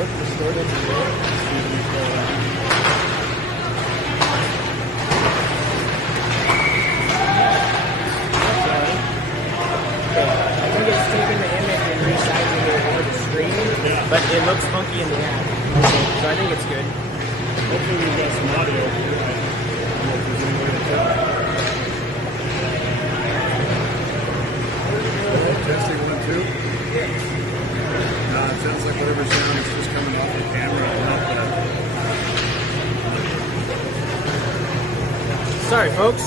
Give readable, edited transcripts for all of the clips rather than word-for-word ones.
look distorted in there. Let's see if we pull it out. That's alright. Okay. I think it's taking the image and resizing it over the screen, but it looks funky in the app. Okay. So I think it's good. Hopefully we've got some audio. I don't know if there's any way to tell. Testing 1, 2. It sounds like whatever sound is just coming off the camera. Sorry, folks.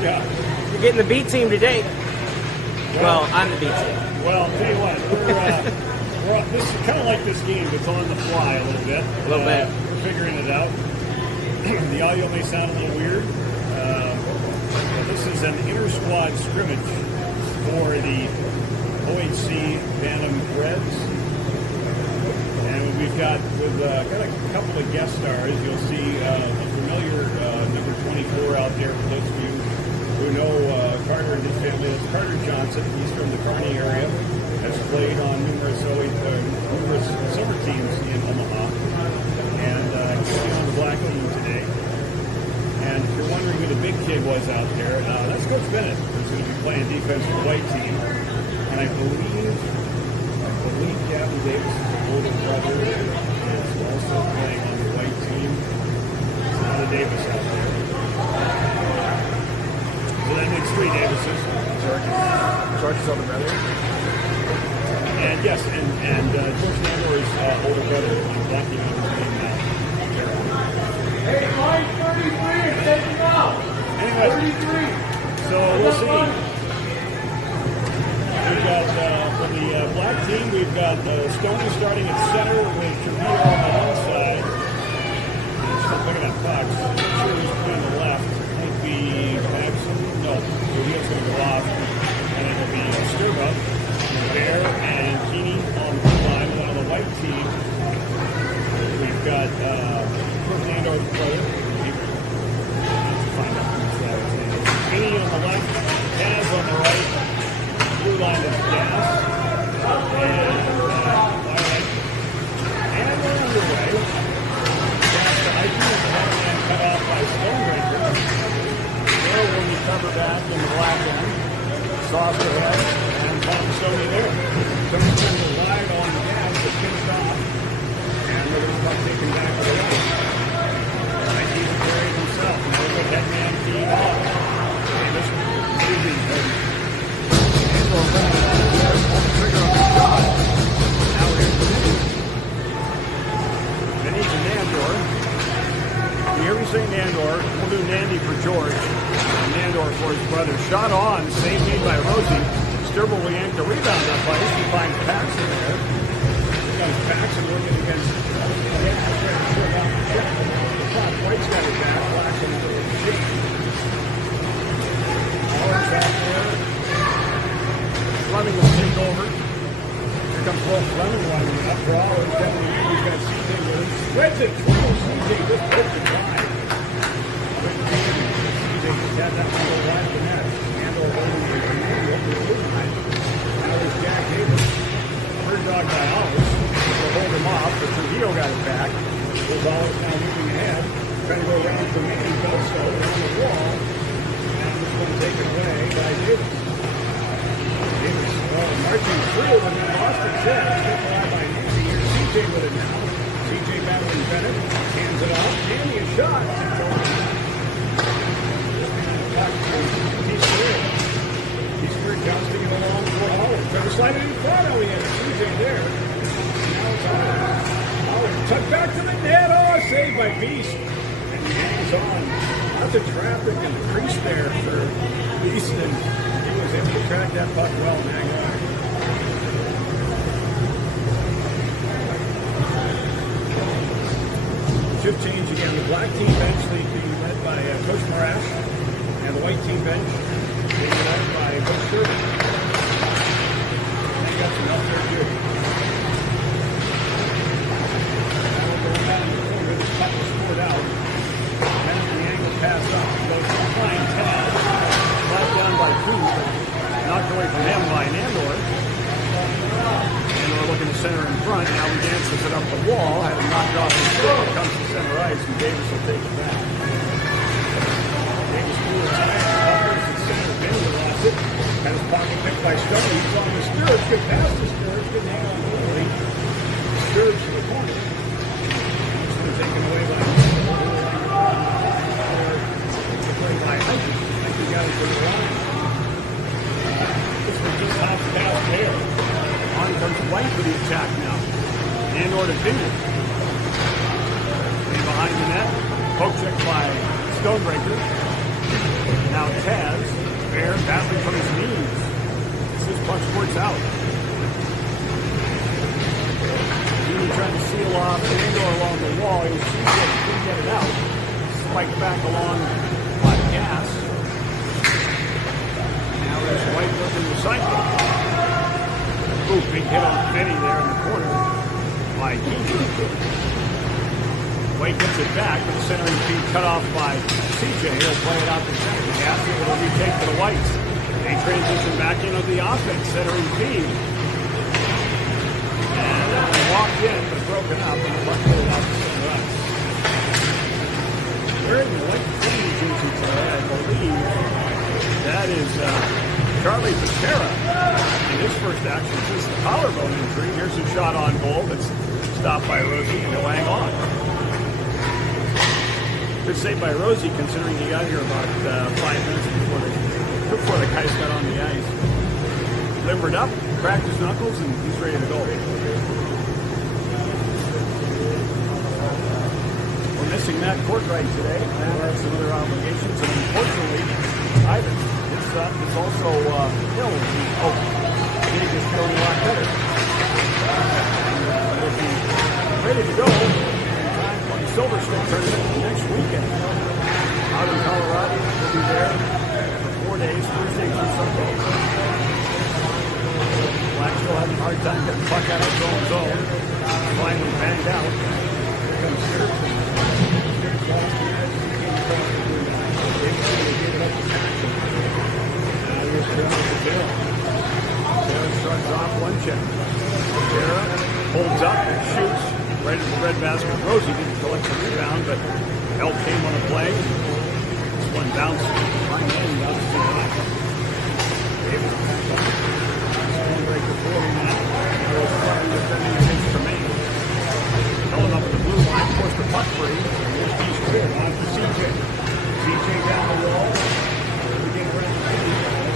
Yeah. You're getting the B team today. Well, I'm the B team. Well, I'll tell you what. This is kind of like this game. It's on the fly a little bit. A little bit. We're figuring it out. The audio may sound a little weird. This is an inter-squad scrimmage for the OHC Bantam Reds. And we've got a couple of guest stars. You'll see a familiar number 24 out there for those of you who know Carter and his family. It's Carter Johnson. He's from the Kearney area. Has played on numerous summer teams in Omaha. And he's on the black team today. And if you're wondering who the big kid was out there, that's Coach Bennett, who's going to be playing defense for the white team. And I believe Gavin Davis' older brother is also playing on the white team. It's not a Davis out there. So that makes 3 Davises. George's older brother. And yes, and George Nandor's older brother on the black team on his name now. Hey, line 33 is taking out. Anyway, 33. So we'll see. We've got, for the black team, we've got Stoney starting at center with Trujillo on the one side. Still picking up Fox. I'm not sure who's playing the left. It might be Maxson. No, Trujillo's going to go off. And it'll be Sturba, Bear, and Keeney on the line. One on the white team. We've got Nandor's brother. Find out who's that. Keeney on the left, Taz on the right. Blue line is Gas. And we're underway. Gas to Ike, and cut off by Stonebreaker. There will be cover back in the black end. Soft ahead, and Tom Stoney there. Stoney's trying to ride on the Gas, but finished off. And they're going to start taking back to the right. Ike's carried himself. And look at that man keying off. Davis, Vinny to Nandor. You hear me say Nandor? We'll do Nandy for George. Nandor for his brother. Shot on, save made by Rosie. Sturba will yank the rebound up by He finds Paxson there. Here comes Paxson working against White's got his back. Paxson Howard's out there. Fleming will take over. Here comes Wolf Fleming winding up. For all his definitely he's got CJ with him. Spreads it through. CJ just put the drive. CJ just had that one go wide of the net. Handle holding the blue line. Now there's Jack Davis. Bird dog by Hollis. Will hold him off, but Trujillo got it back. There's Hollis now moving ahead. Trying to go around for me. He does so. Around the wall. And just going to take it away by Davis. Davis marching through and then lost his head. Taken out by Nancy. Here's CJ with it now. CJ battling Bennett. Hands it off. Nancy a shot. He's third jousting it along for Howard. Trying to slide it in front. Oh, he had CJ there. Now it's Howard. Howard tucked back to the net. Oh, saved by Beast. And he hangs on. Lots of traffic and crease there for Beast. And he was able to track that puck well and hang on. Shift change again. The black team bench being led by Coach Morash, and the white team bench being led by Coach Sturba. They got some help there too. This puck was scored out. And the angle pass up. Goes behind Taz. Brought down by Coop. Knocked away from him by Nandor. And we're looking to center in front. Now he dances it up the wall. Had him knocked off his stick. It comes to center ice, and Davis will take it back. Davis threw it high. Uppers at center. Benny lost it. Had his pocket picked by Stubby. He's on the Sturridge. Good pass to Sturridge. Good hang on goalie. Sturridge to the corner. This one taken away by He got it to the line. This one just hops past there. On comes White for the attack now. And or to Vineyard. Behind the net. Poke check by Stonebreaker. Now Taz. Fair battling from his knees. This puck squirts out. Heaney trying to seal off Andor along the wall. He was couldn't get it out. Spiked back along by Gas. Now there's White looking to cycle. Ooh, big hit on Benny there in the corner by Keegan. White gets it back, but the centering feed cut off by CJ. He'll play it out to center. Gas will retake to the Whites. They transition back into the offense, centering feed. And they walked in, but broken up, and the puck put it out to center ice. Wearing the white playing jersey today, I believe that is Charlie Patera in his first action since the collarbone injury. Here's a shot on goal that's stopped by Rosie, and he'll hang on. Good save by Rosie, considering he got here about 5 minutes before the guys got on the ice. Limbered up, cracked his knuckles, and he's ready to go. We're missing Matt Courtright today. Matt has some other obligations, and unfortunately, Ivan, it's also Hill. Oh, he is feeling a lot better. He'll be ready to go in time for the Silver Stick tournament next weekend. Out in Colorado, we'll be there for 4 days, Thursday through Sunday. Black still having a hard time getting the puck out of his own zone. Finally banged out. Here comes Sturridge. Sarah starts off one check. Sarah holds up and shoots right at the red basket. Rosie didn't collect the rebound, but help came on the play. This one bounced. Fine lane bounced too high. Davis back up. Breaker forward now. Goes flying defending against Tremaine. Held up at the blue line, forced the puck free. Here's T Square on to CJ. CJ down the wall. We get around the city.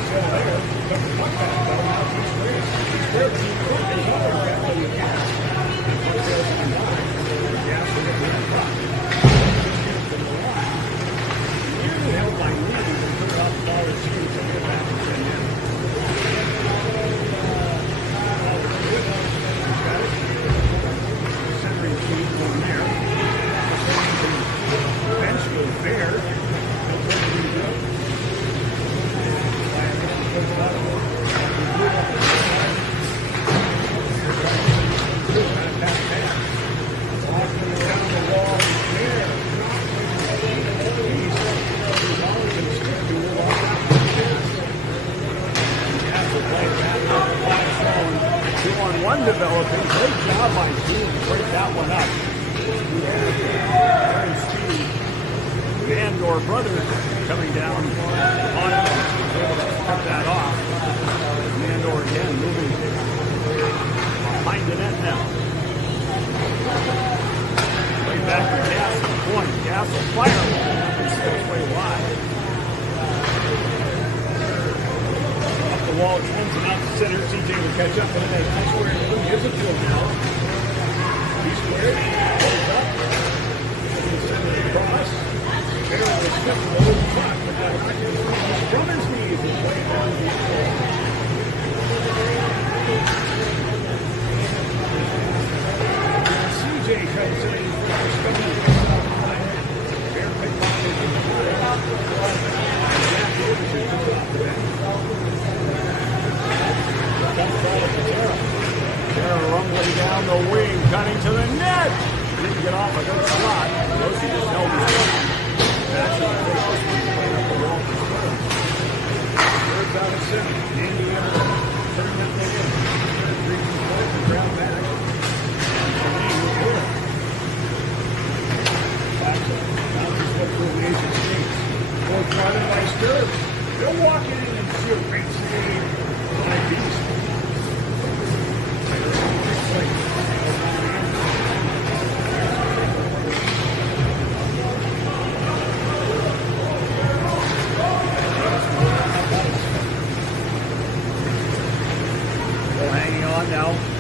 Still there. Took the puck back though. Now T Square. T Square. T Square. There's another family of gas. Puck goes to 9. Gas will get the puck. From the line. Nearly held by Needy. They put it off the ball and shoots and get back to 10 minutes. Centering feed from there. Bench goes fair. One developing. Great job by Steve to break that one up. Very speed. Andor brother coming down on it. Was able to cut that off. Andor again moving behind the net now. Way back to Castle. Point. Castle fire. This way wide. The wall twins and out to center. CJ will catch up, and then they square in the blue. Here's a field now. He squared, holds up, and send it across. Barrel is cut to the whole puck, but that is from his knees and playing down the floor. CJ comes in for the Stony line. Bear picked up in the line. Jack Davis is just off the bench. Sarah rumbling down the wing, cutting to the net. Didn't get off a good shot. Rosie just held his line. Actually, playing up the wall for Sturridge. Sturridge out of center. Indiana turning that thing in. Reaching forward to ground back.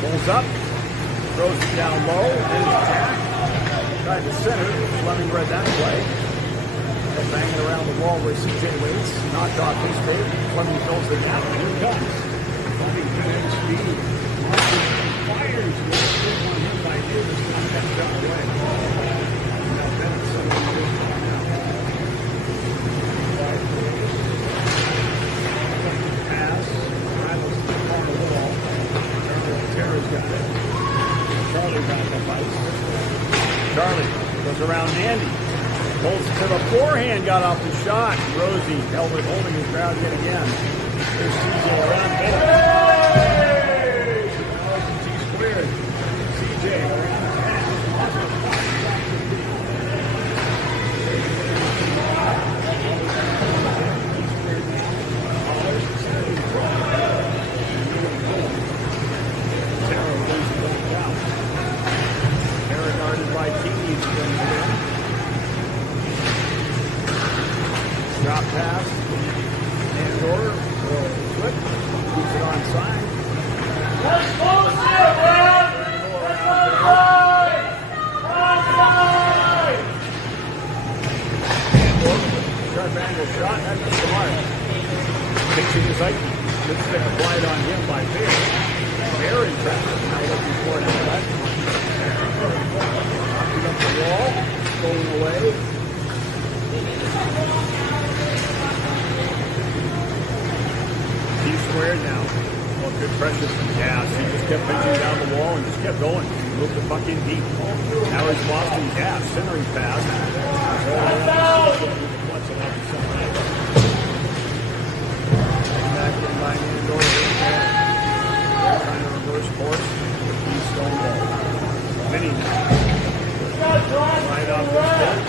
Pulls up, throws it down low, and attack. Tried to center. Fleming read that play. Banging around the wall where CJ waits. Knocked off his tape. Fleming fills the gap. And here he comes. Fleming good speed. Fires. Still on him by Davis. Not that shot away. Now Bennett setting this one now. Pass. Rivals on the wall. Terra's got it. Charlie got the fight. Charlie goes around Andy. Pulls to the forehand, got off the shot. Rosie held it, holding his ground yet again. Here's CJ around Bennett. T-squared. CJ around the pass. Terra loses the out. Terra guarded by Keys. Drop pass, Andor, flip, keeps it on side. Let's close it, man! Andor, sharp angle shot, that's the smart. Pitching his Ike. Good stick applied on him by Bear. Bear in traffic, now looking for an outlet. Knocking up the wall, going away. Squared now. Oh, good pressure from Gas. He just kept pitching down the wall and just kept going. Moved the puck in deep. Now he's lost in Gas. Centering pass. Back in by Andor. Trying to reverse course. He's stonewall. Vinny now. Right off this foot.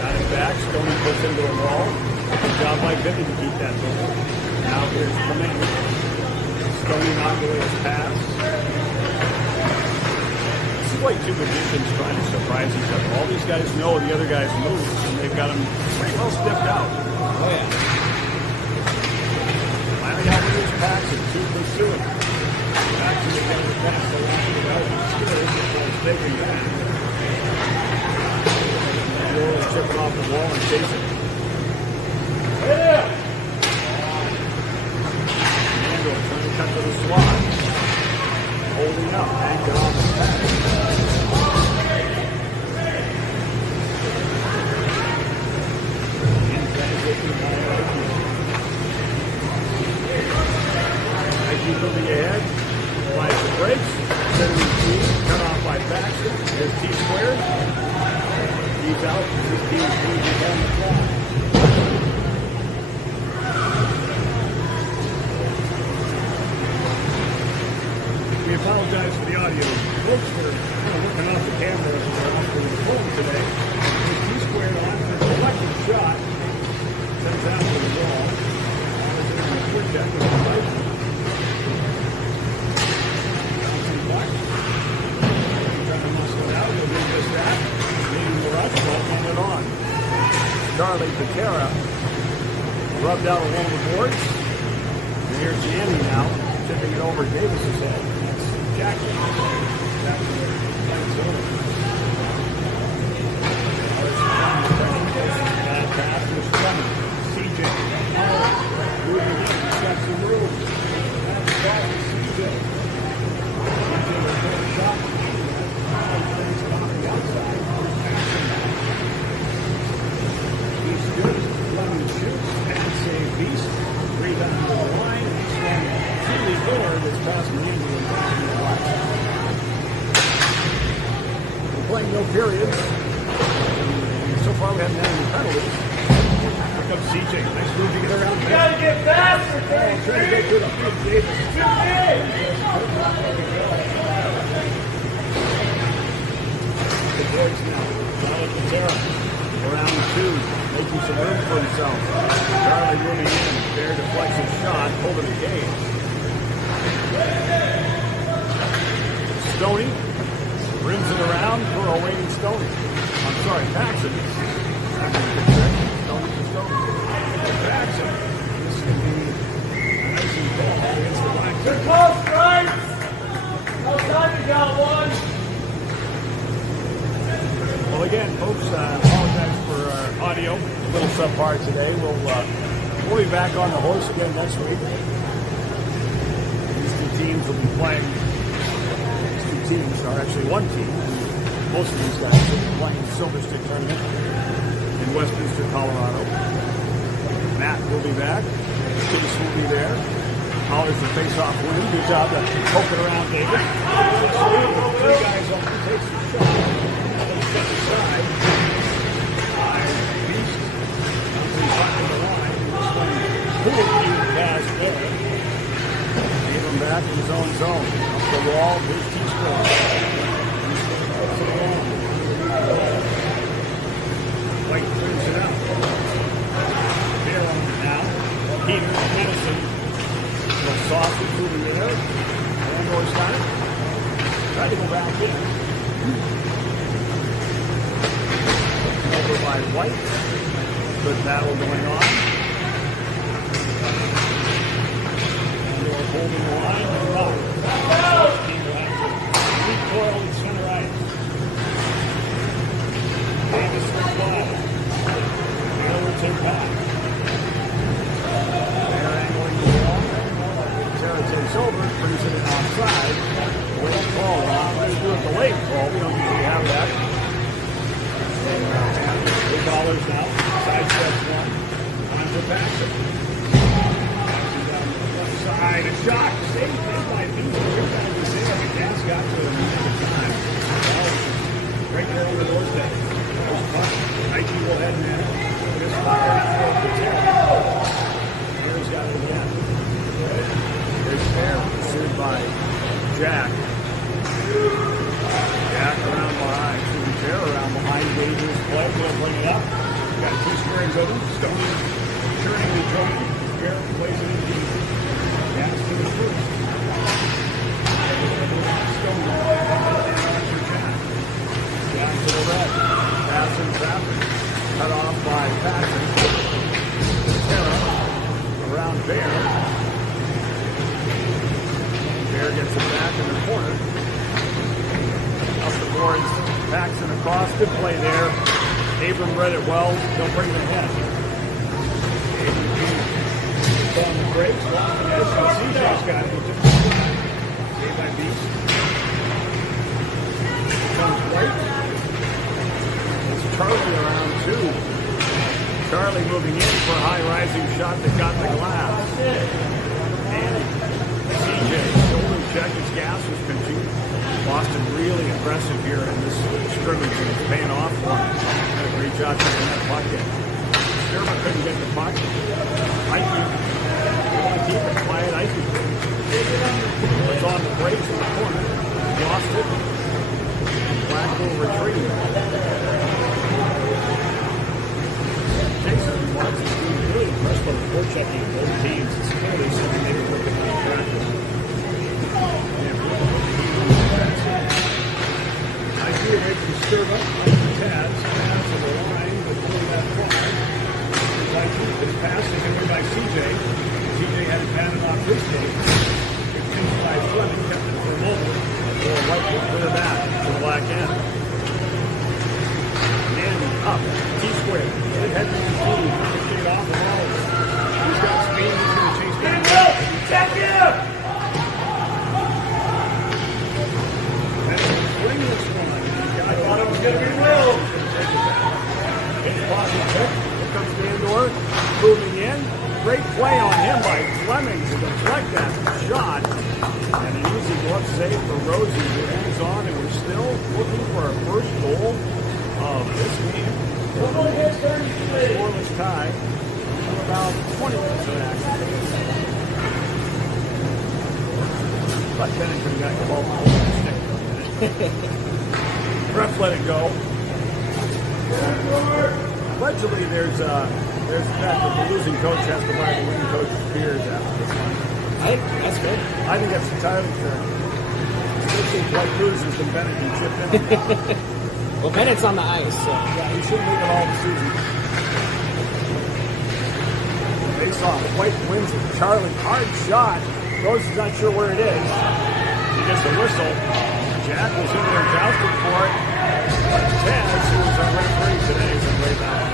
Got it back. Stoney puts into a wall. Good job by Vinny to keep that moving. Now here's Fleming. Stoney knocked away his pass. This is like two magicians trying to surprise each other. All these guys know the other guy's moves, and they've got them pretty well stiffed out. Oh, yeah. Finally out with his Paxson, two pursuing. Paxson again to pass the line to the right. Skills before it's taking back. You're chipping off the wall and chasing. Yeah! Trying to cut to the slot. Holding up. Anchor on the pass. In transition by Ike moving ahead. Applies the brakes. Centering T. Cut off by Paxton. There's T-squared. He's out. This is T-squared on the fly. We apologize for the audio. Folks were looking off the camera as we're off the phone today. With T-squared on for a deflected shot. Comes out to the wall. There's a quick check with the right. Bouncing back. Trying to muscle it out. He'll do just that. Leading the rush. Walking it on. Charlie Patera rubbed out on one of the boards. And here's Andy now. Tipping it over Davis's head. Jackson. Pass was coming. CJ. Moving in. Got some room. That's back to CJ. CJ was going to shot. He's on the outside. He's good. Fleming shoots. Pass save beast. Rebound to the line. He's one truly door that's crossing the end of the line. We're playing no periods. So far we haven't had any penalties. Here comes CJ. Nice move to get around. You gotta get faster, Trying to get to the big Davis. The boys now. Solid Patera. Around two. Making some room for himself. Charlie moving in. Bear deflects his shot. Over the game. Stoney rims it around for a waiting Stoney. I'm sorry, Paxson. Stoney to Stoney. Paxson. This is going to be a nice and ball against the line. They're close, right? You got one. Well, again, folks, apologize for audio. A little subpar today. We'll be back on the horse again next week. These two teams will be playing. These two teams are actually one team. Most of these guys will be playing Silver Stick Tournament in Westminster, Colorado. Matt will be back. Case will be there. Collars the face-off win. Good job to poke it around David. Three guys on. Takes the shot. Set aside by Beast. He's behind the line. This one could be pass there. Gave him back in his own zone. Up the wall. Here's T-Score. White clears it out. Here on it now. Peter Medicine. Little sausage through the air. Landor's got it. Try to go back in. Over by White. Good battle going on. They're holding the line and rock. Team will have to recoil in center ice. Davis for fly. Miller to back. They're angling the wall. Sarah takes over, brings it offside. Late call. Let's do it the late call. We don't usually have that. $8 now. Side step one. Time for Paxson. Paxson down the left side. A shot. Saved by Beasley. Good guy was there. The gas got to him at the time. Right there on the doorstep. Nike will head in. This fire for the 10. Here's got it again. There's Fair. Pursued by Jack. Jack around behind. Fair around behind. Dangerous play. We'll bring it up. Got two squares open. Stoney turning the joint. Fair plays it in deep. Gas to the first. Stoney. Jack to the left. Pass in traffic. Cut off by Patrick. Terra around Bear. Bear gets it back in the corner. Up the boards. Paxson across. Good play there. Abram read it well. They'll bring them in. Abram on the brakes. Walking as CJ's got it. Saved by Beast. Comes White. It's Charlie around two. Charlie moving in for a high rising shot that got the glass. And CJ shoulder check. His gas was continued. Boston really aggressive here in this scrimmage, and it's paying off for him. Had a great job taking that puck in. Sturman couldn't get the puck. Ike, they want to keep it quiet. Ike was on the brakes in the corner. Lost it. Black will retrieve. Jason wants to be really impressed by the forechecking of both teams. It's clearly something they were looking at in practice. Idea away from Sturba, Taz, pass to the line, but pulling that far. This pass is given by CJ. CJ had it batted off his tape. It comes by Fleming, kept it for a moment. Or White will clear that to the black end. And up, T-square. Good head to the team. Shade off the ball. He's got speed. He's going to chase down. Check him! Bring this one. I thought it was going to be Will. It's pocket pick. Here comes Dandor moving in. Great play on him by Fleming to deflect that shot. And an easy glove save for Rosie who hangs on, and we're still looking for our first goal of this game. Scoreless tie. About 20 minutes of action. But Bennington got the ball over the stick. Ref let it go. Allegedly, there's the fact that the losing coach has to buy the winning coach's beers after this one. That's good. I think that's entirely fair. Especially if White loses and Bennett can chip in on that. Well, Bennett's on the ice, so. Yeah, he shouldn't leave it all the season. Face off. White wins it. Charlie, hard shot. Rose is not sure where it is. He gets the whistle. Jack was in there jousting for it. Taz, who was our referee today, is way back.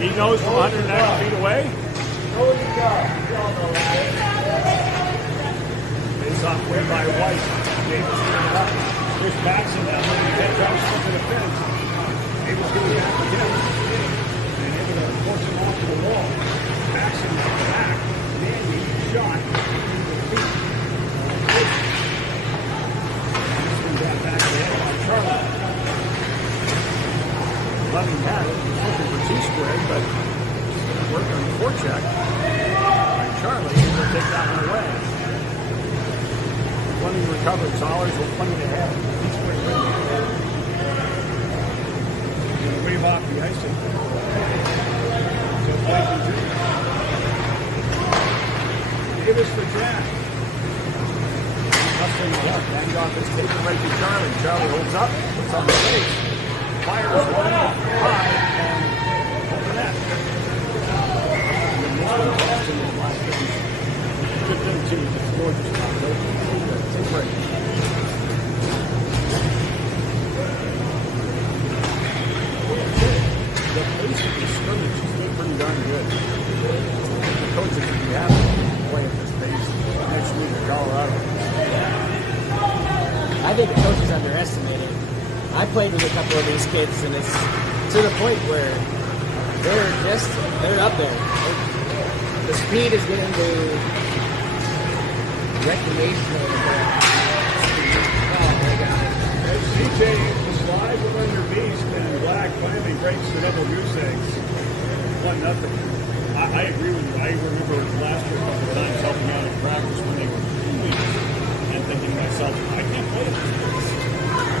He knows from 190 feet away. Face off way by White. Davis getting it up. Chris Paxson down there. He takes out something to the fence. Davis goes back again. And able to force him off to the wall. Paxson back. Mandy shot. Got back ahead by Charlie. Loving had it. He's looking for T-squared, but work on the forecheck. And Charlie is going to take that one away. Fleming recovered. Zollers will Fleming ahead. T-squared going to wave off the icing. So play continues. Davis for Jack. Hustling it up. Handoff is taken right to Charlie. Charlie holds up. Puts on the face. Fires one high and over the net. And then this one costs him the last game. Good thing too. It's gorgeous. Take a break. The pace of the scrimmage has been pretty darn good. The coaches, if you have to play at this pace next week in Colorado. I think the coaches underestimate it. I played with a couple of these kids, and it's to the point where they're up there. The speed is getting to recreational. Oh my God. CJ slides with under beast, and Black finally breaks the double goose eggs. 1-0. I agree with you. I remember last year a couple of times helping out in practice when they were 2 weeks and thinking to myself, I can't play this.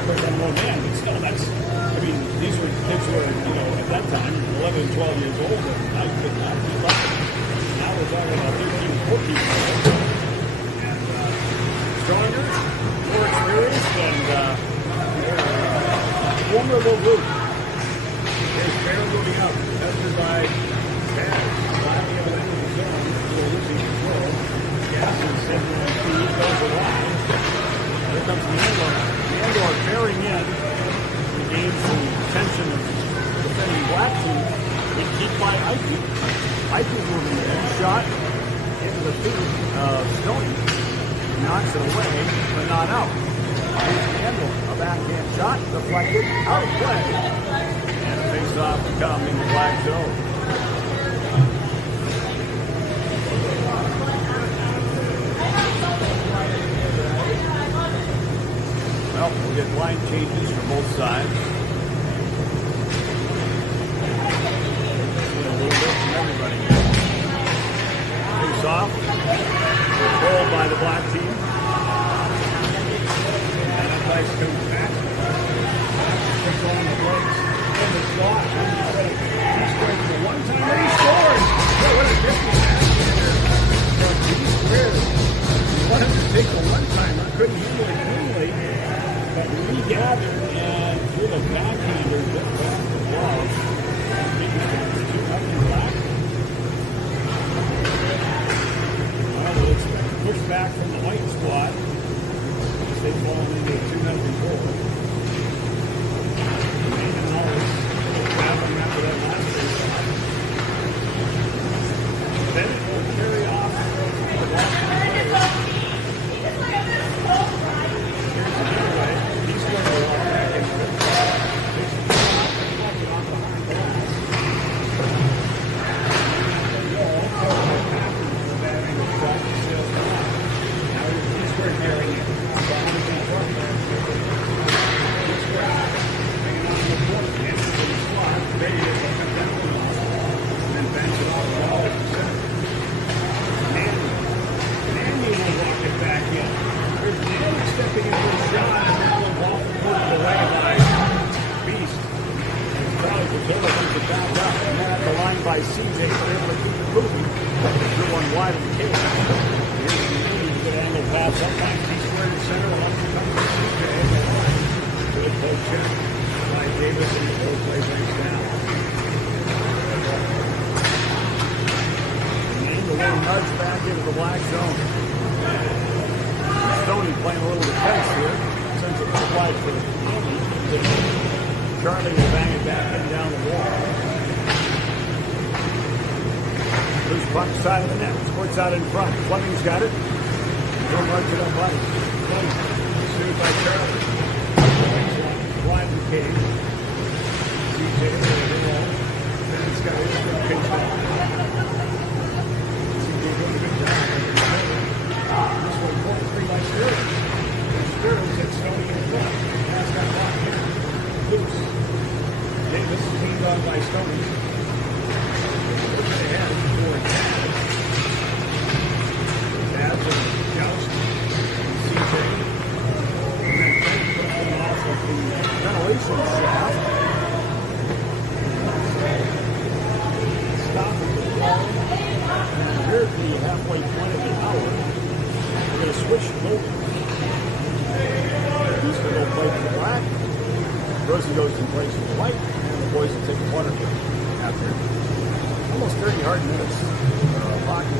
But then, well, man, but still, that's, I mean, these were kids who were, at that time, 11 and 12 years old, and I could not keep up. Now we're talking about 13 and 14 years old. And stronger, more experienced, and formidable group. There's Bear moving up, tested by Taz, sliding up into the zone, losing control. Gasson sitting on speed, goes alive. Here comes Neandor bearing in. He gains some tension of defending Black team. He keep by Ike. Ike is moving in. Shot into the feet of Stoney. Knocks it away, but not out. Here's Neandor. A backhand shot, deflected, out of play. And a face-off to come in the Black zone. Well, we'll get line changes for both sides. See a little bit from everybody. Face off. Controlled by the Black team. And that ice comes back. Puts on the brakes. In the slot. He scored for one time and he scores. Boy, what a difference from T-squared. He wanted to take the one-timer. Couldn't handle it cleanly. But regathered and threw the backhander just off the wall. Black. Well, we'll expect a pushback from the white squad as they fall into a 2-0 goal. Nathan Ellis traveling after that last face-off. Bennett will carry off the Boston player. Here's the giveaway. He's going to walk back into it. Takes the shot, deflected off behind the glass. Now he's square carrying it. Hanging on the point. Answers in the slot. Ready to cut that one off. And then banks it off the wall at the center. Mandy will walk it back in. There's Mandy stepping into a shot, and that will walk and move it away by Beast. And Charlie Patillo brings it back up. And then at the line by CJ, they're able to keep it moving. Good one wide of the case. Here's the Mandy, good angle pass. Sometimes he's square to center, and once it comes to CJ, good post check by Davis, and the goal play breaks down. And the little nudge back into the black zone. Stoney playing a little defense here. Since it's applied for Charlie will bang it back in down the wall. Loose puck side of the net. Squirts out in front. Fleming's got it. Don't mark it up right. Fleming. Saved by Charlie. Wide the cage. CJ He's got his cage back. CJ doing a good job. This one pulled free by Sturridge. Sturridge hit Stoney in front. Pass got blocked here. Loose. Davis cleaned on by Stoney. Looking ahead for Tabs. Tabs and Joust. CJ. And then Frank coming off of the ventilation shaft. Stopping the ball. And here at the halfway point of the hour, we're going to switch goalies. He's going to go play for the black. Rosie goes and plays for the white. And the boys will take a water break after almost 30 hard minutes of hockey.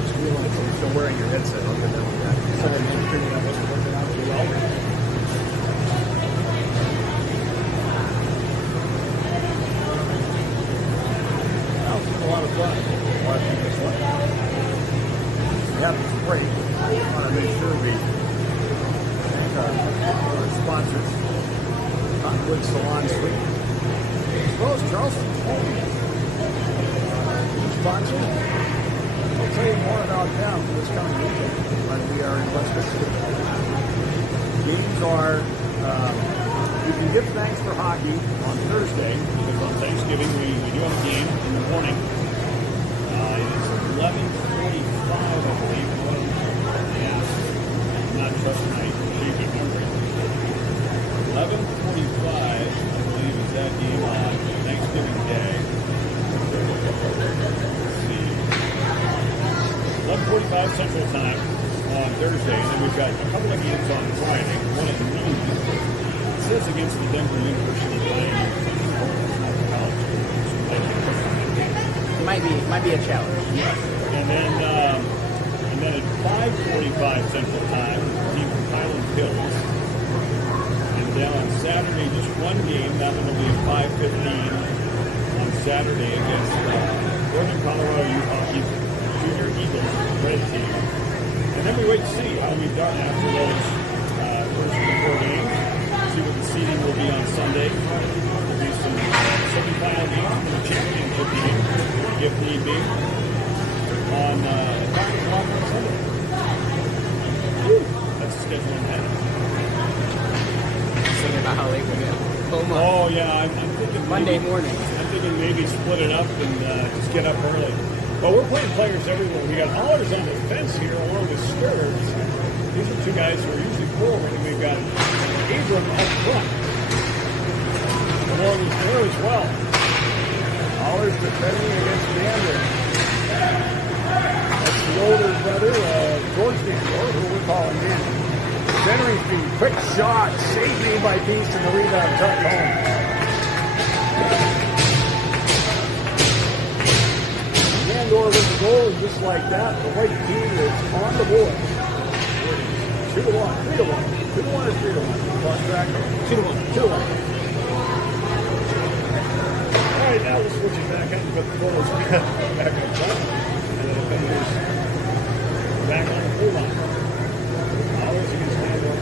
Just realize you're still wearing your headset on your head. Sorry, I'm figuring out what's working out too well. That was a lot of fun watching this one. We have this break. I want to make sure we thank our sponsors, Cottonwood Salon Suite, as well as Charleston Home. Sponsor. I'll tell you more about them this coming weekend when we are in West Virginia. Games are, you can give thanks for hockey on Thursday, because on Thanksgiving we do have a game in the morning. It's 11:45, I believe. Yeah, I'm not trusting my shaky memory. 11:45, I believe, is that game on Thanksgiving Day. Let's see. 11:45 Central Time on Thursday, and then we've got a couple of games on Friday. One at noon. It says against the Denver University Lions. Might be a challenge. And then at 5:45 Central Time, the team from Highland Hills. And then on Saturday, just one game. That one will be at 5:15 on Saturday against Northern Colorado Youth Hockey Junior Eagles Red Team. And then we wait to see how we've done after those first 4 games. See what the seeding will be on Sunday. There'll be some semifinal games for the championship game, if need be, on Sunday. Whew, that's the schedule in hand. Thinking about how late we get. Oh yeah, I'm thinking Monday maybe, morning. I'm thinking maybe split it up and just get up early. But we're playing players everywhere. We got Hollers on the fence here along with Sturridge. These are two guys who are usually forward, and we've got Abram up front. Along with there as well. Hollers defending against Gander. That's the older brother, George Gander, who we're calling in. Henry's being quick shot, saved made by Beast, and the rebound tucked home. Gander with the goal, and just like that, the white team is on the board. 2-1, 3-1, 2-1 or 3-1. Lost track. 2-1, 2-1. All right, now we'll switch it back up and put the goals back up front, and the defenders back on the full line. Hollers against Gander.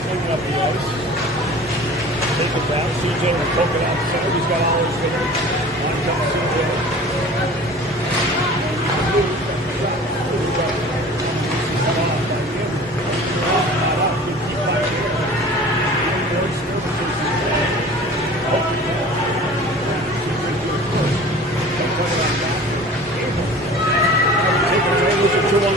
Swinging up the ice. Take it down. CJ will poke it out the center. He's got Hollers there. On comes CJ.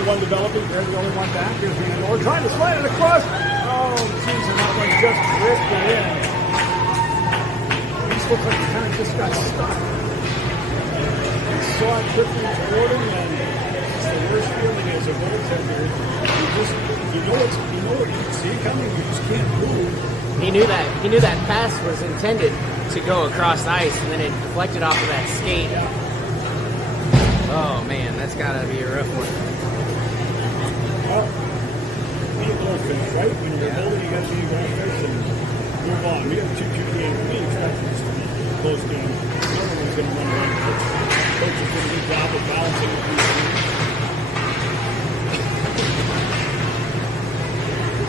One developing, they're the only one back. Here's the We're trying to slide it across. Oh, geez, and that one just drifted in. These looks like the kind of just got stuck. He saw it quickly toward him, and it's the worst feeling as a goaltender. You know what you see coming, you just can't move. He knew that pass was intended to go across the ice, and then it deflected off of that skate. Oh man, that's gotta be a rough one. Well, we need goldfish, right? When you're older, you got to eat goldfish and move on. We have a 2-2 game. We expect this to be a close game. No one's going to run around. Coach is doing a good job of balancing the three teams.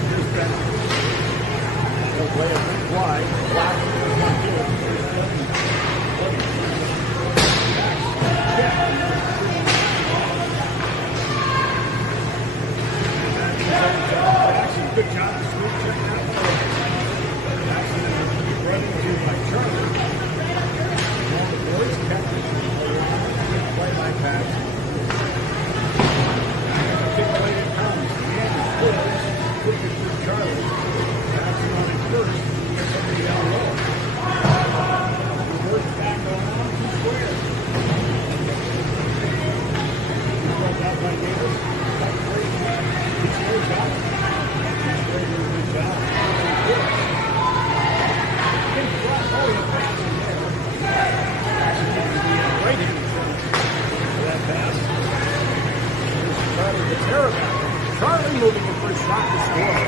Here's Ben. They'll play a big wide. Black is not good. Jackson, good job. Sweet check out. Jackson is running to by Charlie. All the boys catches. Good play by pass. Kick play that comes. Andy scores. Quick it through Charlie. Jackson on it first. Gets somebody down low. Reverse back on 2 squares. Goes out by Davis. Back three. He scores out. He scores a good job. Big flat. Oh, he passes in there. Jackson needs to be right in front for that pass. Here's Charlie the Terror. Charlie moving in for a shot to score.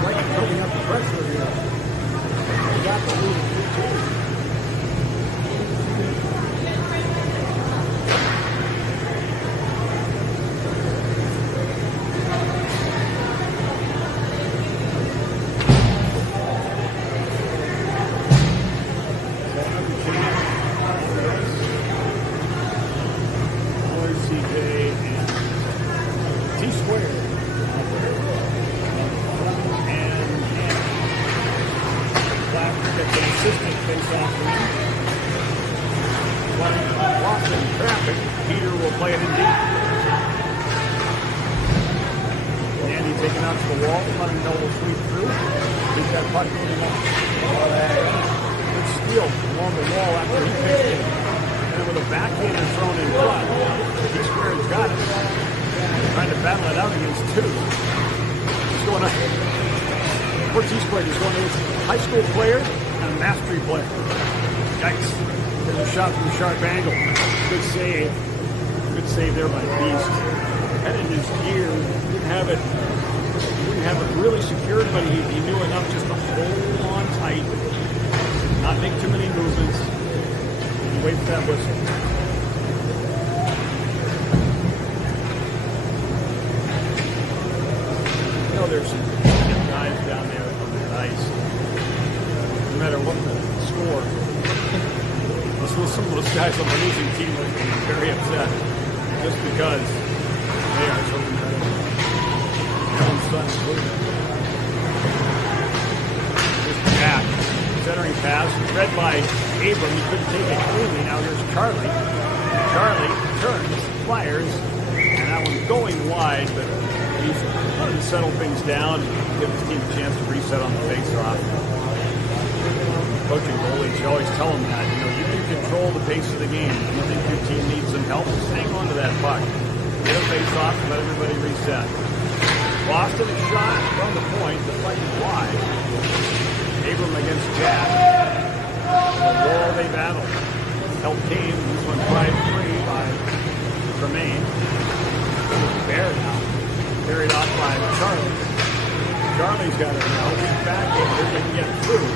Like building up the pressure here. He got the lead at 3-2. Sharp angle. Good save. Good save there by Beast. Had in his gear. Wouldn't have it really secured, but he knew enough just to hold on tight, not make too many movements, and wait for that whistle. You know, there's some guys down there on that ice. No matter what the score. Some of those guys on the losing team would be very upset just because they are so competitive. Their own son is losing. Here's Jack. Centering pass. Read by Abram. He couldn't take it cleanly. Now here's Charlie. Charlie turns, fires, and that one's going wide, but he's wanted to settle things down, give his team a chance to reset on the face-off. Coaching goalies, you always tell them that. You know, you can control the pace of the game. If you think your team needs some help, just hang on to that puck. Get a face-off and let everybody reset. Boston is shot from the point, deflected wide. Abram against Jack. The wall they battle. Help came. This one tried free by Tremaine. Bear now. Carried off by Charlie. Charlie's got it now. He's back in. They can get through.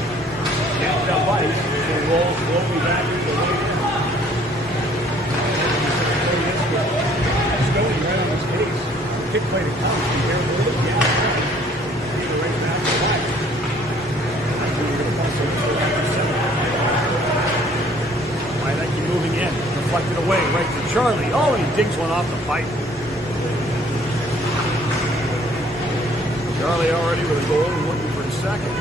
Gapped up ice, and rolls slowly back into the way in. That's going right on his case. Kick play to count. Here it is. Yeah. Either right back to the ice. That's when you're going to bust it. Why that keep moving in? Deflected away right to Charlie. Oh, and he digs one off the pipe. Charlie already with a goal and looking for a second.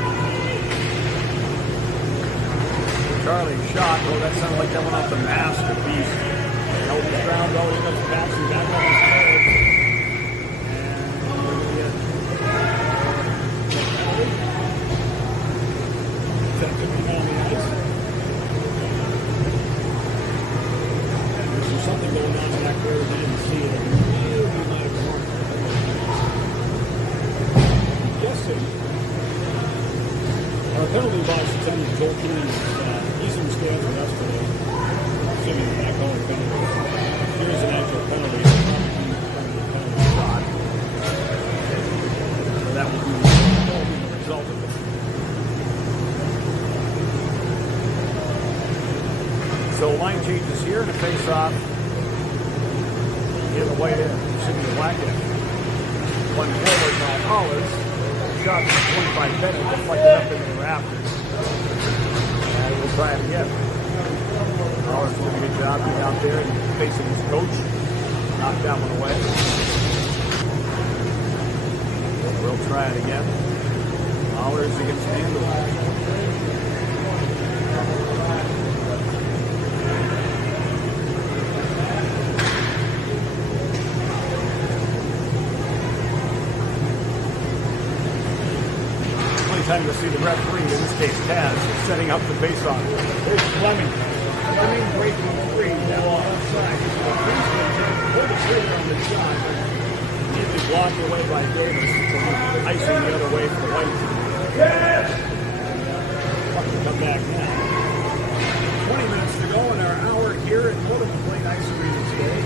Charlie shot. Oh, that sounded like that went off the mask of Beast. Held the ground. Oh, he got the passing back on his head. And is that coming on the ice? There's something going on back there. We didn't see it. He might have gone. Our penalty box attendant Joel Keane he's in the stand with us today. Assuming we're not calling penalty. Here's an actual penalty. Shot. So that would be the result of it. So line changes here and a face-off in the white end. Should be a black end. One forward by Hollis. Shot from 25 Bennett deflected up into the rafters. And we'll try it again. Hollis doing a good job getting out there and facing his coach. Knocked that one away. We'll try it again. Hollis against Mandel. Time to see the referee, in this case Taz, setting up the face-off. There's Fleming. Fleming breaking free now offside. Pulled the trigger on the shot, immediately blocked away by Davis, icing the other way for the white team. Yes! Come back now. 20 minutes to go in our hour here at Mulligan Plate Ice Arena today.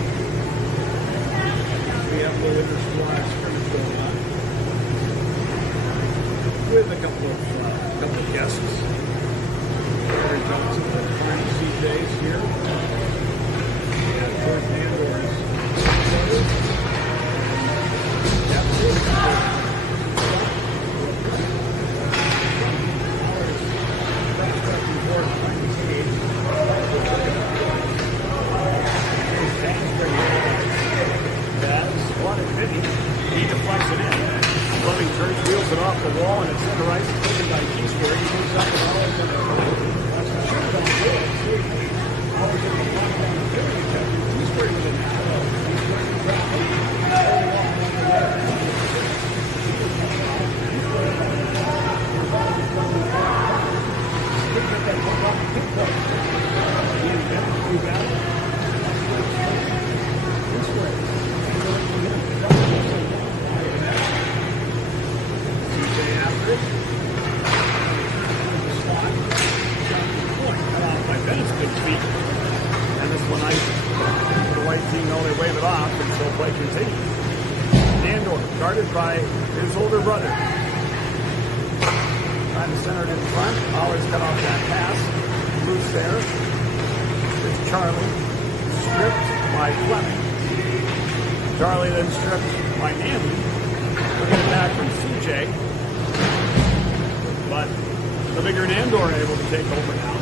We have a little inter-squad scrimmage going on with a couple of guests. Larry Johnson and Carney CJ's here. And George Mandor is he deflects it in. Fleming Church wheels it off the wall and it's center ice taken by Keysbury. He moves up and all over the that's the shot on the field. All over the Keysbury with it. Guarded by his older brother. Trying to center it in front. Always cut off that pass. Loose there. It's Charlie. Stripped by Fleming. Charlie then stripped by Nandy. Looking back from CJ. But the bigger Nandor able to take over now.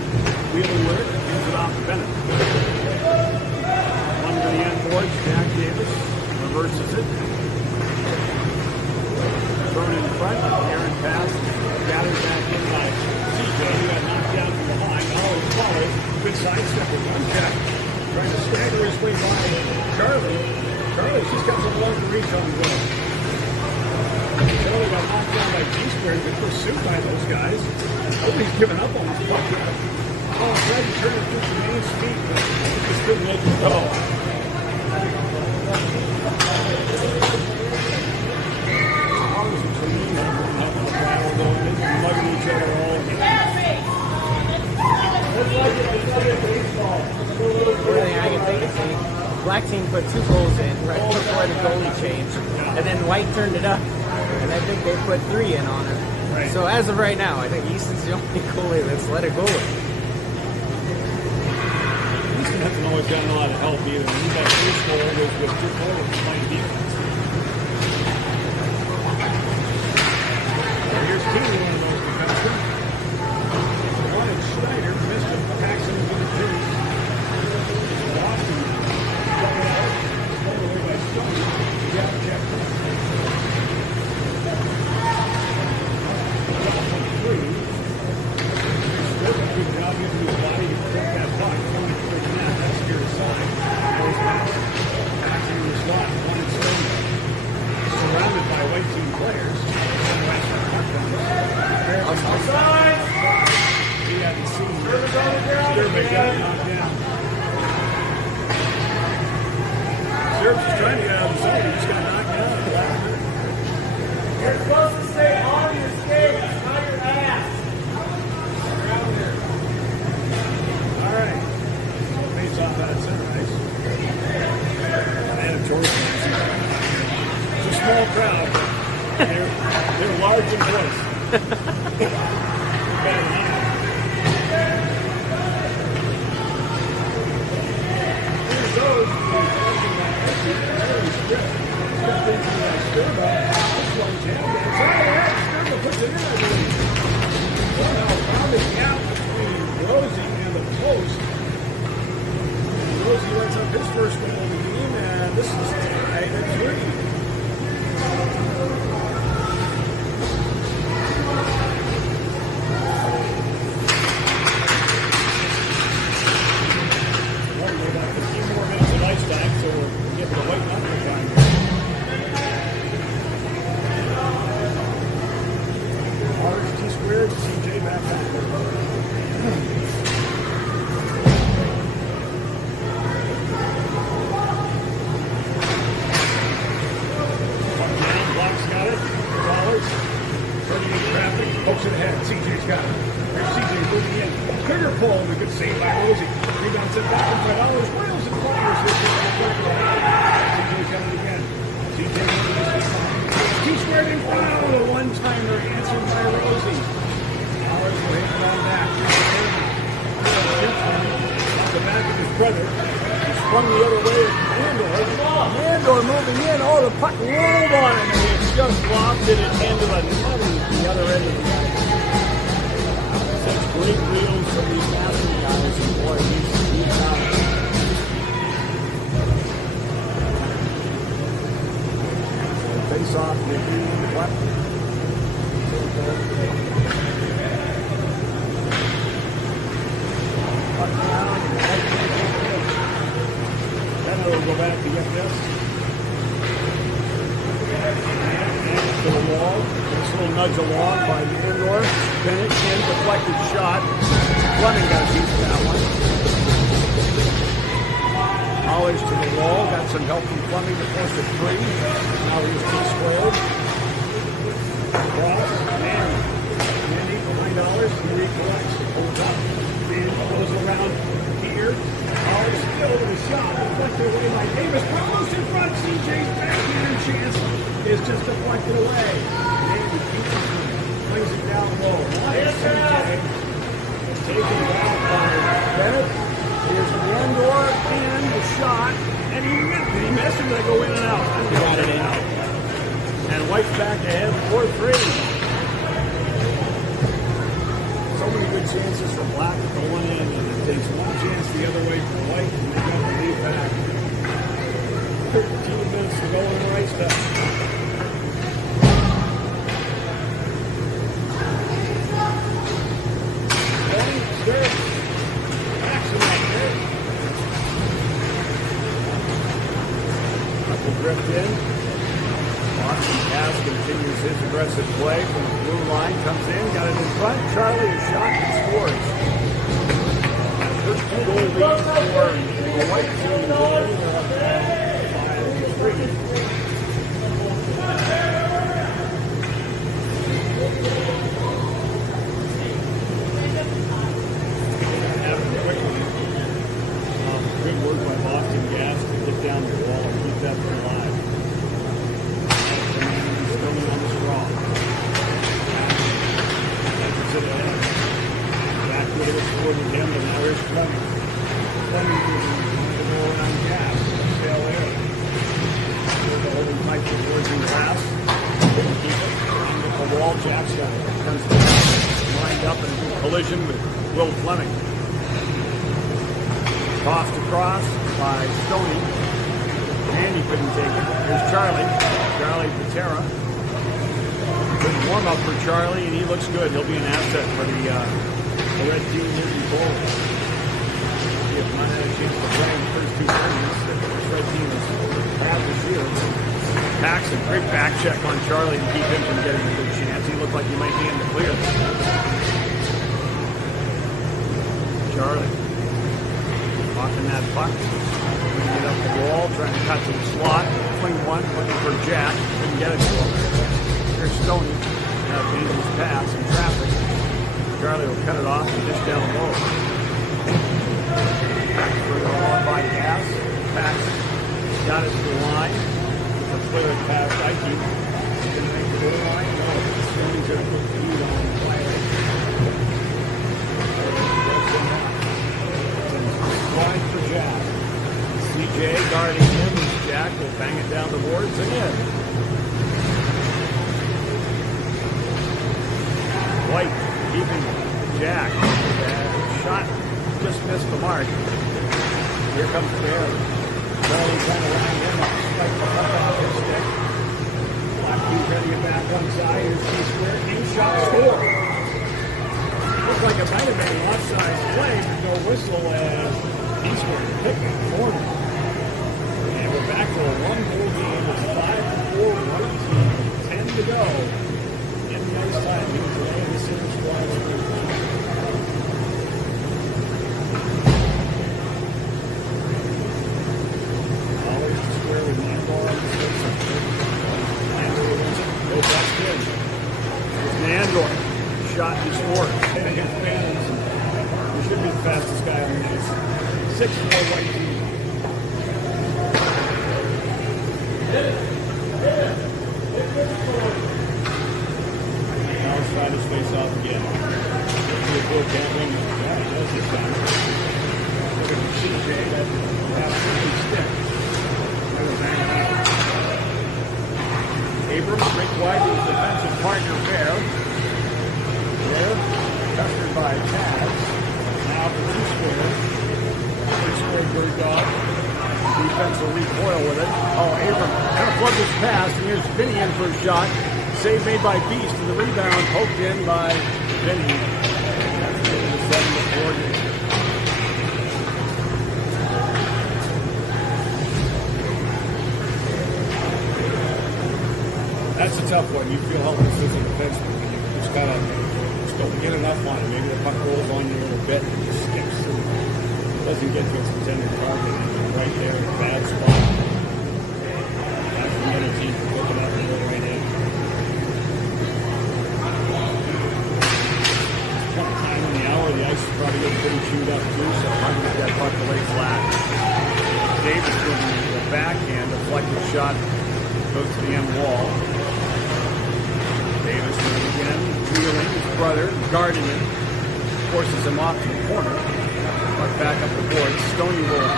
Wheeling with it. Gives it off to Bennett. One to the end boards. Jack Davis reverses it. Thrown in front, Aaron pass, gathered back in by CJ, who got knocked down from behind. Always follows, good sidestep with one check. Trying to stagger his way by Charlie. Charlie, she's got some long reach on the goal. Charlie got knocked down by Keysbury, good pursuit by those guys. Nobody's given up on this puck. Oh, tried to turn it through the main speed, but he just couldn't make it go. Black team put 2 goals in right before the goalie changed, and then White turned it up, and I think they put 3 in on it. Right. So as of right now, I think Easton's the only goalie that's let it go in. Easton hasn't always gotten a lot of help either. He's got 3 goals with 2 forwards playing defense. And here's Keane, one of those defensemen. Wanted Schneider, missed him, Paxson into the crease. Boston. Surrounded by white team players. Outside! He hadn't seen Sturbeck got knocked down. Serbs is trying to get out of the zone. He just got knocked down. You're supposed to stay on your skates, not your ass. Scott. Here's CJ moving in. Bigger pull, and a good save by Rosie. Rebound sent back in by Dollars. Wales and Flyers. CJ coming again. CJ T-squared in foul. A one-timer answered by Rosie. Dollars will hit it on back. Off the back of his brother. He swung the other way. Mandor moving in. Oh, the puck rolled on him, and he just lobbed it into the net at the other end of the net. Such great wheels from these Master guys, and boy, he's out. Face off, Nicky. What? Then it'll go back to get this. And to the wall. This little nudge along by the indoor. Bennett in, deflected shot. Fleming got a piece of that one. Hollers to the wall. Got some help from Fleming to force a three. Now he's T-squared. Cross. Mandy for $9. He recollects. Holds up. Man goes around here. Hollers still with a shot. Deflected away by Davis. Carlos in front. CJ's backhand chance is just deflected away. Mandy keeps it. Brings it down low. CJ is taken down by Bennett. Here's Mandor in the shot. And he missed him. They go in and out. Got it in. And White's back ahead 4-3. So many good chances for Black at the one end, and it takes one chance the other way for White, and they got the lead back. 13 minutes to go in the race time. Drift in. Boston Pass continues his aggressive play from the blue line. Comes in, got it in front. Charlie is shot and scores. First two-goal lead for the White team. 5-3. Good work by Boston Gas to get down the wall and keep that one alive. He's coming on the straw. That's it ahead. Back with it toward him, but now here's Fleming. Fleming is going to go around Gas. Sail there. Here's the holding pipe towards the glass. Keep it. And with the wall, Jackson turns the lined up in a collision with Will Fleming. Tossed across by Stoney. And he couldn't take it. Here's Charlie. Charlie Patera. Good warm-up for Charlie, and he looks good. He'll be an asset for the red team moving forward. He has not had a chance to play in the first two tournaments. This red team is bad this year. Paxson, great back check on Charlie to keep him from getting a good chance. He looked like he might be in the clear. Charlie. Walking that puck, bringing it up the wall, trying to cut to the slot, swing one, looking for Jack, couldn't get it to him. Here's Stoney, now dangerous pass in traffic. Charlie will cut it off and dish down low. Further on by Gas, pass, got it to the line, a clear pass, Ike, didn't make the goal line, no, Stoney's going to put the lead on the play. Wide for Jack. CJ guarding him as Jack will bang it down the boards again. White keeping Jack. Shot just missed the mark. Here comes Bear. Charlie trying to line him up. Strike the puck off his stick. Blackview trying to get back one side. Here's T-square. In-shot score. Looks like it might have been an offside play, but no whistle as T-square picked the corner. And we're back to a one-goal game. It's 5-4 White team. 10 to go in the ice time here today in the Center Squad. Always to square with Mandor on the stick. Mandor goes back in. Mandor. Shot, he scores. against fans. He should be the fastest guy on the ice. 6'4" white team. Now let's try this face off again. Can't win. Yeah, he does this time. Look at the CJ that absolutely stick. Abrams break wide to his defensive partner there. There, covered by Taz. Now for two square. Three square bird dog. Defense will recoil with it. Oh, Abrams kind of plugged his pass, and here's Vinny in for a shot. Save made by Beast, and the rebound poked in by Vinny. That's the 7-4 game. That's a tough one. You feel helpless as a defenseman. You just gotta don't get enough on it. Maybe the puck rolls on you a little bit and it just sticks and doesn't get to its intended target. Right there in a bad spot. That's the other team to pick it up and go right in. Time in the hour, the ice is probably getting pretty chewed up too, so hard to get that puck to lay flat. Davis with the backhand, deflected shot goes to the end wall. Davis with it again, wheeling his brother, guarding him, forces him off to the corner. Puck back up the board. Stoney will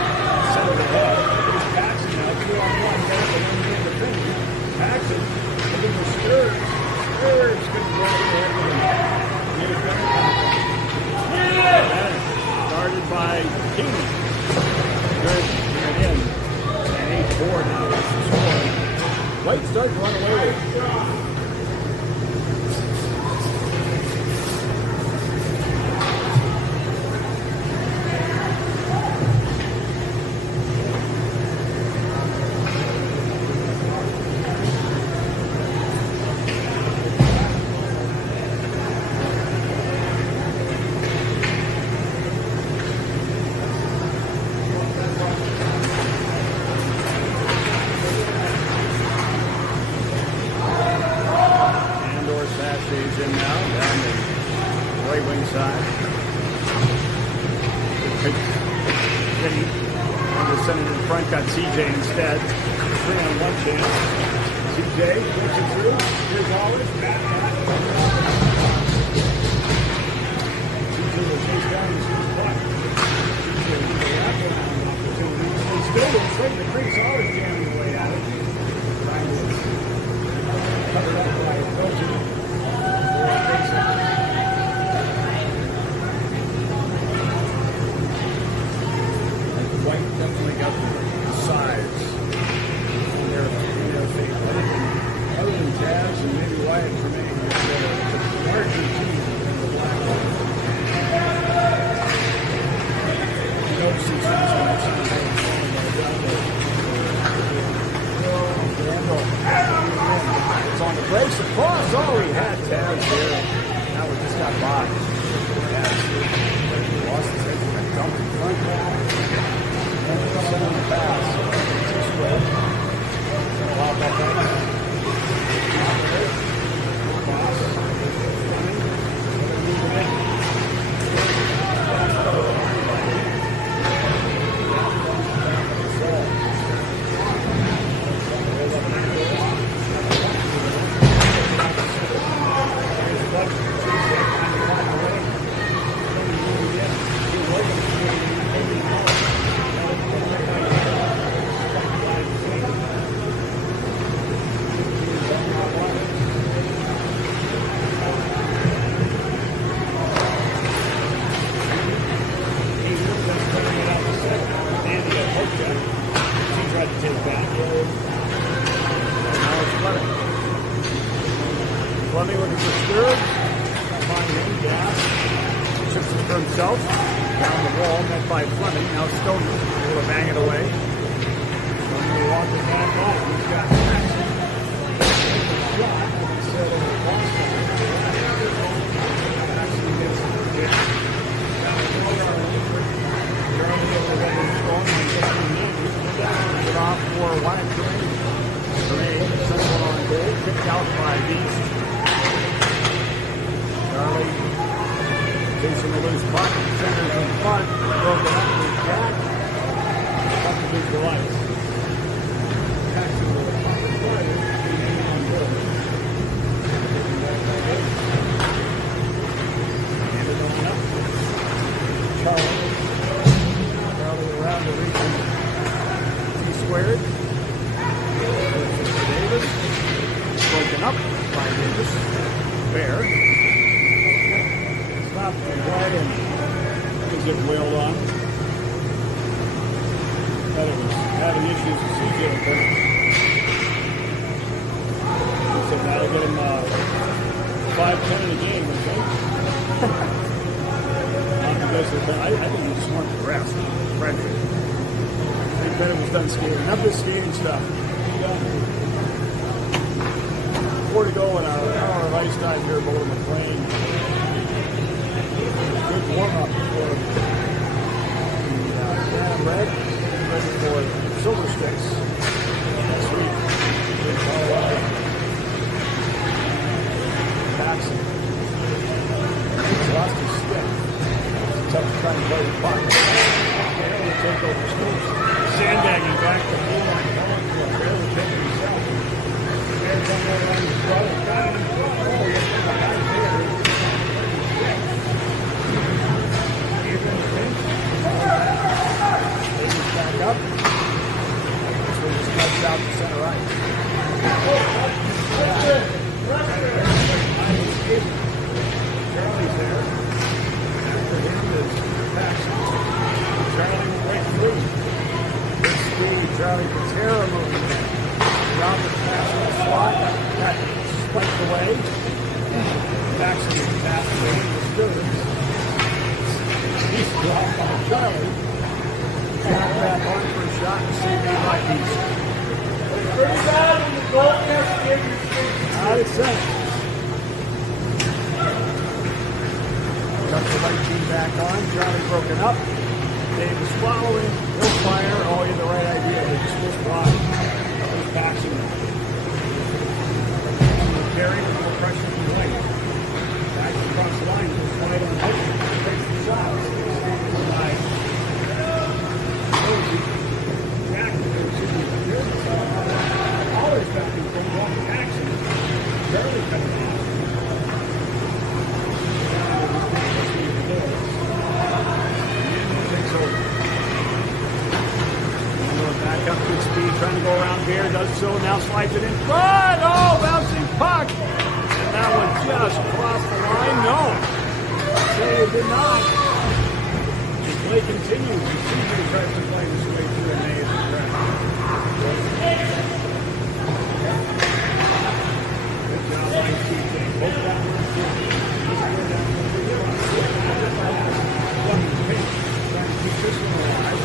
settle the head. Here's Paxson now, 2-on-1, better than one defending. Paxson looking for Sturz. Sturz couldn't grab the head with him. Guarded by Keeney. Good, and in. And 8-4 now is the score. White starts to run away with it. Got CJ instead. 3-on-1 chance. CJ puts it through. Here's Wallace. Back. CJ will chase down and shoot the puck. CJ will go after an opportunity. He still will straight in the crease. Always jamming away at it. Trying to cover up by Belgium. White definitely got the size in their face. Other than Jazz and maybe Wyatt Tremaine, it's a larger team than the Black Hawks. It's on the breaks across. Oh, he had Taz here. Now we just got boxed. Taz lost his head from a dump in front back. Send on the pass. Pop up that. Fleming looking for Sturz. Find him, gas. Shifts it for himself. Down the wall, met by Fleming. Now Stoney able to bang it away. Stoney will walk it back off. He's got Paxson. Shot. Instead of the Boston. Paxson gets it. Down the corner. Charlie over the red and Stoney. Get off for Wyatt Tremaine. Tremaine, second one on goal. Kicked out by Beast. Charlie Chasing the loose puck. Centers in front. Broken up with Jack. Puck against the lights. Paxton with a puck in play. On goal. Handed on up. Charlie around the region. T-squared. Davis. Broken up by Davis. Bear. Stopped and right in. Doesn't get wailed on. But it was having issues with CJ Burns. So that'll get him 5-10 in the game, I think. I think he's smart to rest. Frederick. I think Bennett was done skating. Enough of this skating stuff. 4 to go in our hour of ice time here below McLean. Good warm-up for the Phantom Red. Ready for Silver Sticks next week in Colorado. Paxton. He's lost his stick. Tough to try and play the puck. Barely take over Stokes. Sandbagging back to the blue line. Going for it. Barely taking himself. Bears on there on his brother. Got him in front. Oh, yes, there's a guy there. Abrams pinch. Davis back up. This one just cuts out to center right. Charlie's there. After him is Paxton. Charlie went right through. Good speed. Charlie Patera moving in. Dropped the pass in the slot. Got spiked away. Paxton passed away to Stillings. He's dropped by Charlie. Back on for a shot and see me by East. Pretty bad when the goal gets in your face. Out of center. Got the right team back on. Charlie broken up. Davis following. He'll fire. Oh, he had the right idea. They just missed wide. That was Paxton. Carry with more pressure from the lane. Back across the line. Goes wide on Hudson. Takes the shot. Nice. Always back and forth off the action. Barely coming out. Takes over. Back up good speed, trying to go around here. Does so, now slides it in front. Oh, bouncing puck. And that one just crossed the line. No. Say it did not. The play continues. You see who tries to play this way through an A at the track. Good job by CJ. Both down one, two. He's going down one, two. Trying to keep this one alive.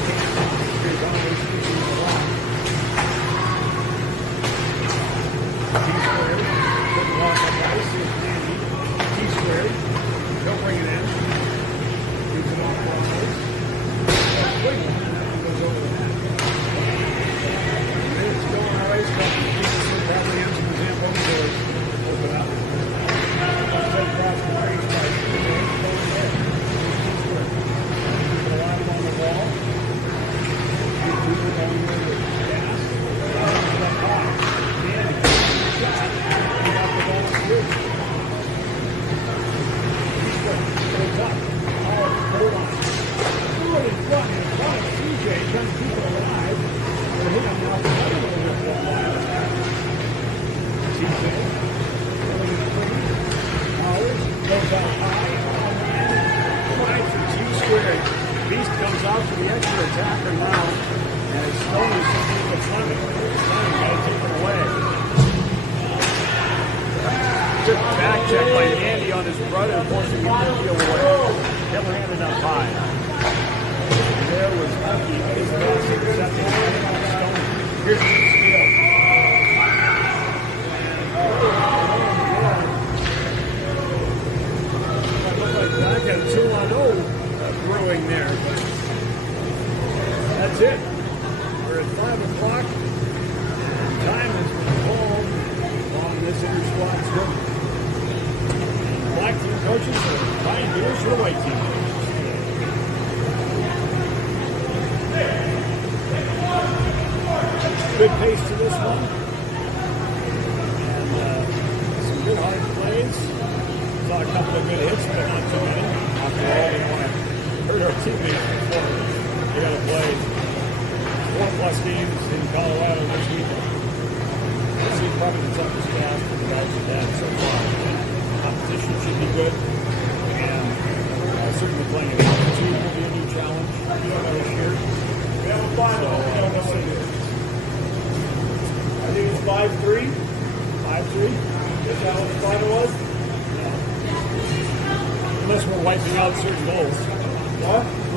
Here's always keeping it alive. T-squared. Putting off the ice. Here's Danny. T-squared. Don't bring it in. Keeps it off the ice. Goes over the net. Minutes go on our ice cup. Peterson probably has some example doors. Open up. Straight across the range by going ahead. T-squared. Keep it alive on the wall. Keep moving on with gas. Up high. Danny. Shot. He got the ball through. T-squared. Goes up. Hold on. In front of CJ, trying to keep it alive. We're hitting now for another little bit more wide. CJ, going free. Powers goes out high. Trying for T-squared. Beast comes out for the extra attacker now. And it's Stoney something to Fleming. Fleming got to take it away. Good back check by Andy on his brother, forcing him to deal away. Never handed up high. There was Lucky. His pass intercepted. Here's the steal. That looked like Doug had a 2-on-0 brewing there. That's it. We're at 5 o'clock. Time has been called on this inter-squad scrimmage. Black team coaches are Ryan Beers, to the white team. Good pace to this one. And some good hard plays. Saw a couple of good hits, but not too many. After all, we don't want to hurt our teammates before they got to play 4+ games in Colorado this weekend. This is probably the toughest task for the guys have had so far. Competition should be good, and certainly playing at altitude will be a new challenge. You don't know this year. We have a final. So, we'll see. I think it's 5-3. 5-3? Is that what the final was? Unless we're wiping out certain goals. What?